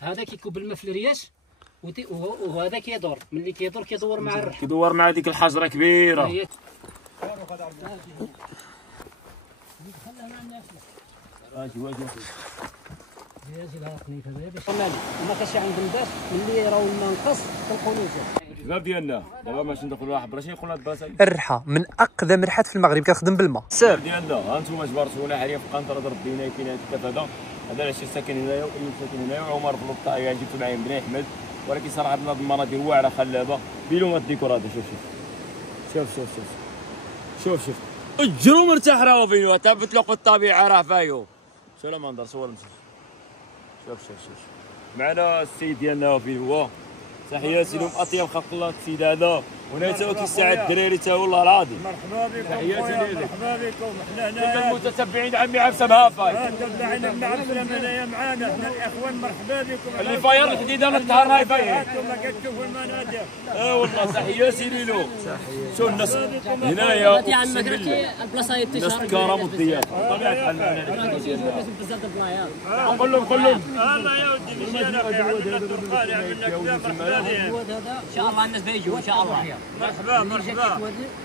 هذا كيكب الماء في الرياش وهذا كيدور، ملي كيدور مع الرحى، كيدور مع ديك الحجره كبيره. وما كاش عندهم باش ملي يراو الماء نقص كنقولوا الباب ديالنا دابا باش ندخلوا واحد براشي يقول هاد البلاصه الرحى من اقدم الرحات في المغرب كتخدم بالماء. السبب ديالنا ها انتم جبرتونا حاليا في قنطره ربينا كاين هاد الكفاده. هذا العشي ساكن هنايا وايوب ساكن هنايا وعمر في الطايه جبتو معايا بني احمد، ولكن صراحه هاد المناظر واعره خلابه. بيلو الديكور هذا شوف اجرو مرتاح راهو فينو ثبت له في الطبيعه راه فايو. شو لا منظر صور المسجد. شوف معنا السيد ديالنا فين هو. تحياتي لهم اطيب خلق الله السيد هذا، وهنا تا هو كيساعد الدراري تا هو والله العظيم. مرحبا بكم تحياتي ليه. مرحبا بكم. حنا كل هنا المتتبعين عمي عفسه بهافاي. متابعين ابن عبد السلام هنايا معانا، حنا الاخوان مرحبا بكم. اللي فاير الحديده انا النهار راهي فاير. انتم كتشوفوا المناظر. والله تحياتي ليلو. شو الناس هنايا اقسم بالله البلاصه الناس كرم والضيافه بطبيعه الحال معنا بزاف د البلايص. نقول لهم الله يا ودي مزيان اخي، عملنا الدرقان عملنا كذا. مرحبا بهم ان شاء الله الناس بيجوا ان شاء الله.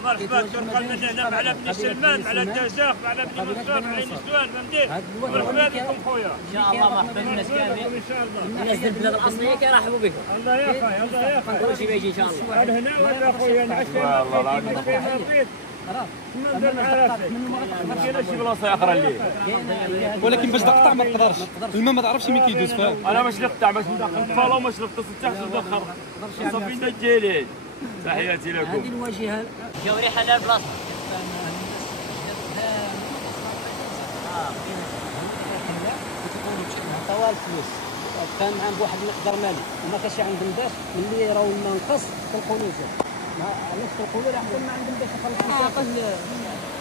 مرحبا الدرقان من هنا على ابن سلمان، على التزاخ، على ابن منصور، على النسوان، فهمتي؟ مرحبا بكم خويا. ان شاء الله مرحبا بالناس كاملين. ان شاء الله. الناس ديال البلاد الاصليه كيرحبوا بكم. الله يا اخي الله يا اخي. كل شيء بيجي ان شاء الله. هنا ولا خويا نعشى والله العظيم ما كاينش شي بلاصه اخرى اللي ولكن باش تقطع ما تقدرش، الماء ما تعرفش مين كيدوز فيها. انا باش نقطع باش ندخل الطفاله وماش نغطس تحت ندخل صافي الجليل. تحياتي لكم. هذه الواجهه جاو ريحه على البلاصه. طوال الفلوس كان معاهم بواحد المقدار مالي وما كانش عندهم باش ملي يراو الماء نقص كنقولوا علاش كنقولوا راه ما عندهم باش يخلصوا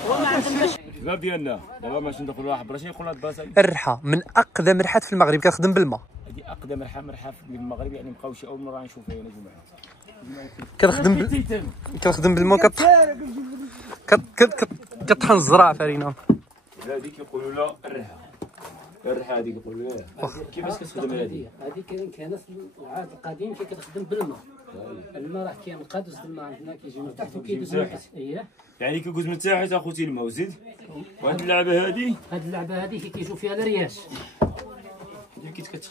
وما عندهم باش. الباب ديالنا دابا باش ندخلوا واحد براشي يقول هاد البلاصه. الرحى من اقدم الرحات في المغرب كتخدم بالماء. هذه اقدم مرحله في المغرب، يعني بقاو شي اول مره نشوفها هنا جماعه. كتخدم بالماء كطحن الزرع فرينا. هذه كيقولوا لها الرحى هذه كيقولوا لها. كيفاش كتخدم هذه؟ هذه كانت في العهد القديم كتخدم بالماء. الماء راه كينقاد وسط الماء عندنا كيجي من تحت وكيدوز من تحت. اييه يعني كيجوز من تحت اخوتي الماء وزيد. وهاد اللعبه هذه كيجوا فيها الرياش.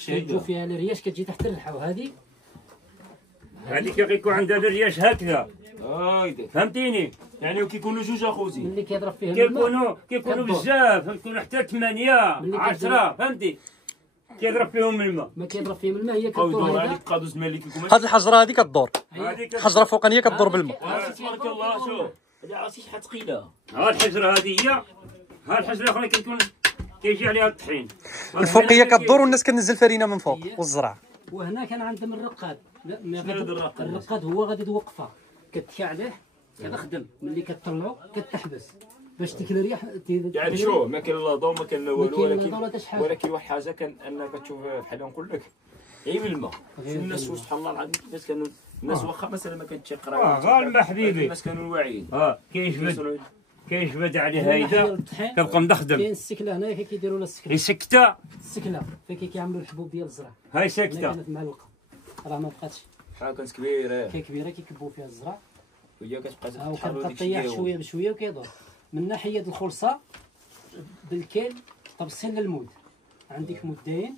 كيجوا فيها الرياش كتجي تحت الرحى. وهذه كيكون عندها الرياش هكذا. فهمتيني؟ يعني كيكونوا جوج اخوتي. ملي كيضرب فيهم الماء كيكونوا بزاف، كيكونوا حتى 8 10 فهمتي؟ كيضرب فيهم الماء. ما كيضرب فيهم الماء هي كدور. هذيك قادوس مالي كيكون هاد الحجره هذه كدور، الحجره فوقانيه كدور بالماء. تبارك الله. شوف هذه عرفتي شحال ثقيله. ها الحجره هذه هي، ها الحجره الاخرى كيكون كيجي عليها الطحين. الفوقيه كدور والناس كنزل فرينه من فوق والزرع. وهنا كان عندهم الرقاد. الرقاد هو غادي توقفها كتكي عليه كتخدم. ملي كتطلعو كتحبس باش تكل الريح. يعني شوف ما كاين لا ضوء ما كاين لا والو، ولكن واحد حاجه كان انك تشوف بحال نقول لك عيب الماء. الناس سبحان الله العظيم الناس كانوا الناس واخا مثلا ما كانتش قرايه غالبا حبيبي الناس كانوا واعيين. كيجبد عليه هيدا كنبقى نخدم. كاين السكله هنايا كيديروا لها السكله. هي سكته السكله فين كيعملوا الحبوب ديال الزرع. هاي سكته كانت معلقه راه ما بقاتش. كانت كبيره كبيره كيكبوا فيها الزرع وهي كتبقى تحرك طيح شويه بشويه وكيدور. من ناحيه الخلصه بالكيل تبصيل للمود. عندك مدين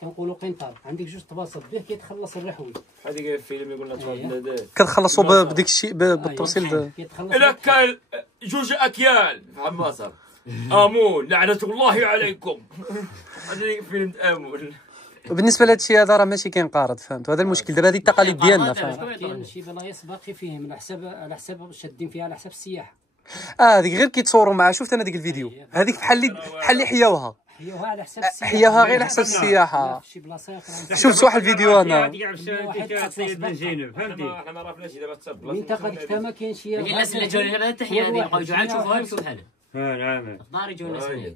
كنقولوا قنطار، عندك جوج طباصات به كيتخلص الرحوي. هذيك الفيلم يقول لك تفضل كنخلصوا بديك الشيء بالتوصيل. الا كان جوج اكيال في مصر امون لعنه الله عليكم. هذا فيلم امون. بالنسبه لهذا الشيء هذا راه ماشي كينقارض، فهمت؟ هذا المشكل دابا. هذه التقاليد ديالنا، فهمت؟ كاين شي بلايص باقي فيهم على حساب شادين فيها على حساب السياحه. هذيك غير كيتصوروا معها. شفت انا ديك الفيديو هذيك بحال اللي حياوها على حساب السياحه. حياوها غير على حساب السياحه. شفت واحد الفيديو انا احنا ما عرفناش دابا تصب المنطقه ديك تما كاين شي الناس اللي جاوا هنا التحيه هذه بقاو جوعان نشوفوها يمشيو بحالها. نعم داري جاو الناس هناك.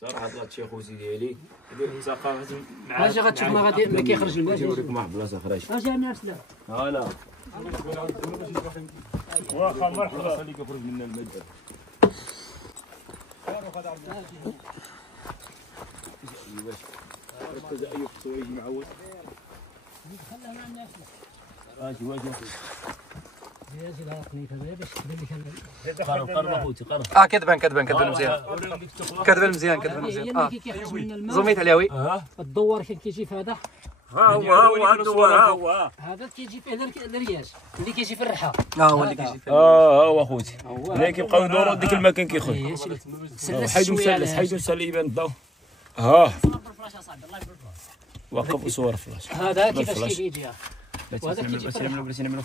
صراحه طلعت شي خوتي ديالي هذيك الثقافه مع اجي غتشوف ما كيخرج الماء. نوريكم واحد البلاصه اخرى. اجي من السلام. لا واخا مرحبا. اللي كيخرج منا الماء. كذا اي خصو يجي معود اجي واجي اجي لا قنيت هذا باش تبان لك قرب اخوتي قرب كتبان مزيان كتبان مزيان كي كيخرج من الماء زوميت علياوي الدوار كيجي في هذا ها هو الدوار ها هو هذا كيجي فيه الرياش اللي كيجي في الرحى هو اللي كيجي فيه هو اخوتي اللي كيبقاو يدوروا ديك المكان كيخرج حيدو مسلس يبان الضو وقف وصور فلاش هذا كيفاش كيجي وهذا كيجي في الرحى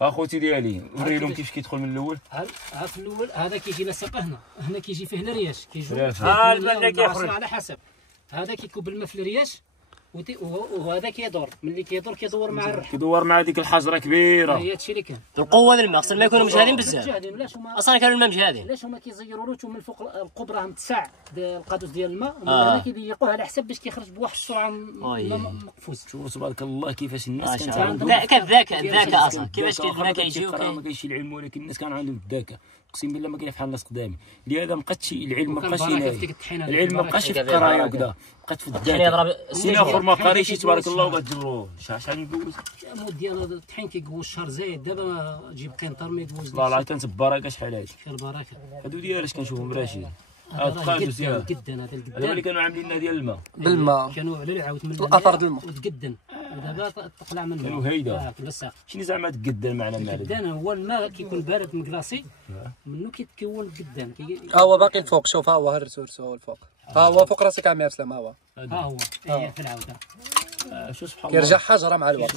اخوتي ديالي وري لهم كيفاش كيدخل من الاول ها في الاول هذا كيجي لاصق هنا كيجي فيه الرياش كيجيو الماء كيخرج على حسب هذا كيكب الماء في الرياش وهذا كيدور ملي كيدور مع الرحى كيدور مع ديك الحجره كبيره هي هادشي اللي كان القوه ديال الماء خصهم ما يكونوا مجهدين بزاف علاش هما اصلا كانوا الماء مجهدين علاش هما كيزيروه من فوق القبره متسع القادوس ديال الماء ومن هنا كيضيقوه على حسب باش كيخرج بواحد السرعه مقفوز شوفوا تبارك الله كيفاش الناس كانت عندهم الذكاء اصلا كيفاش الذكاء يجيو ما كاينش العلم ولكن الناس كان عندهم الذكاء اقسم بالله ما كاين بحال الناس قدامي لهذا مابقاتش العلم مابقاش العلم مابقاش في القرايه وكذا بقات في الذكاء سين اخر ما قاريش تبارك الله وكتجبروه شحال يدوز المود ديال هذا الطحين كيقوز شهر زايد دابا جيب قنطر ما يدوز لا كانت بركه شحال هادي البركه هادو ديالاش كنشوفهم مراشين هذا القادوس ديال القدان هذا هذا القدان اللي كانوا عاملين لنا ديال الماء بالماء كانوا على العاود من الاثر ديال الماء وتقدن ودابا تقلع منه كانوا هيدا بالساق شنو زعما تقدن معنا الماء القدان هو الماء كيكون بارد مكلاصي منه كيتكون القدان هو باقي الفوق شوف ها هو هو الفوق هو فوق راسك عمير سلام ها هو في العوده شو سبحان الله كيرجع حجره مع الوقت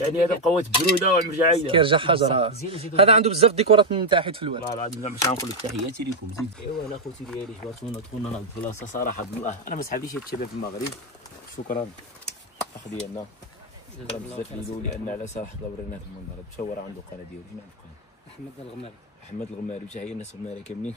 يعني هذا قوه بروده والمرجعيه كيرجع حجره هذا عنده بزاف ديكورات من تحت في الواد والله العظيم باش نقول لك تحياتي لكم زيد ايوا انا خوتي ديالي جبرتونا دخلنا لهاد البلاصه صراحه بالله انا ما سحبليش هاد الشباب في المغرب شكرا اخ ديالنا شكرا بزاف ليلو لان على صراحه الله ورينا في المنظر مشاور عنده قناه ديالو شنو عنده احمد الغماري تحيه الناس الغماري كاملين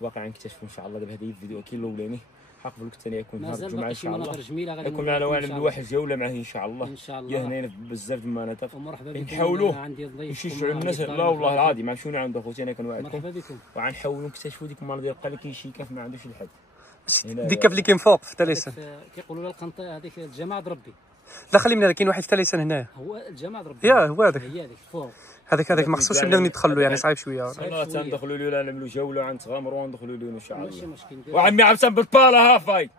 واقع نكتشفوا ان شاء الله دابا هذا الفيديو اكيد الاولاني حق في الوقت الثاني يكون نهار الجمعه ان شاء الله يكون معنا واحد واحد جوله معاه ان شاء الله يا هنا بزاف د المناطق نحاولوا نشجعوا الناس لا والله العظيم ما مشينا عند اخوتي انا كنوعدكم وغنحاولوا نكتشفوا ديك المناطق اللي كاين شي كاف ما عندوش الحد ديك اللي كاين فوق في تليسان كيقولوا لها القنطه هذيك الجماعه ربي لا خلي من هذا كاين واحد في تليسان هنايا هو الجماعه ربي يا هو هذاك هي هذيك فوق هذاك ما خصوش نبداو ندخلوا يعني صعيب شويه انا تندخلوا له ولا نعملوا جوله نتغامروا وندخلوا له ان شاء الله ماشي مشكل وعمي عم بالبالا ها فاي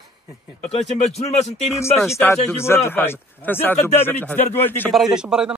كنت مجنون ما سنتيني ماشي تاع نجيبوا ها فاي نستعدوا بزاف قدامي اللي تدرد والديك شبريده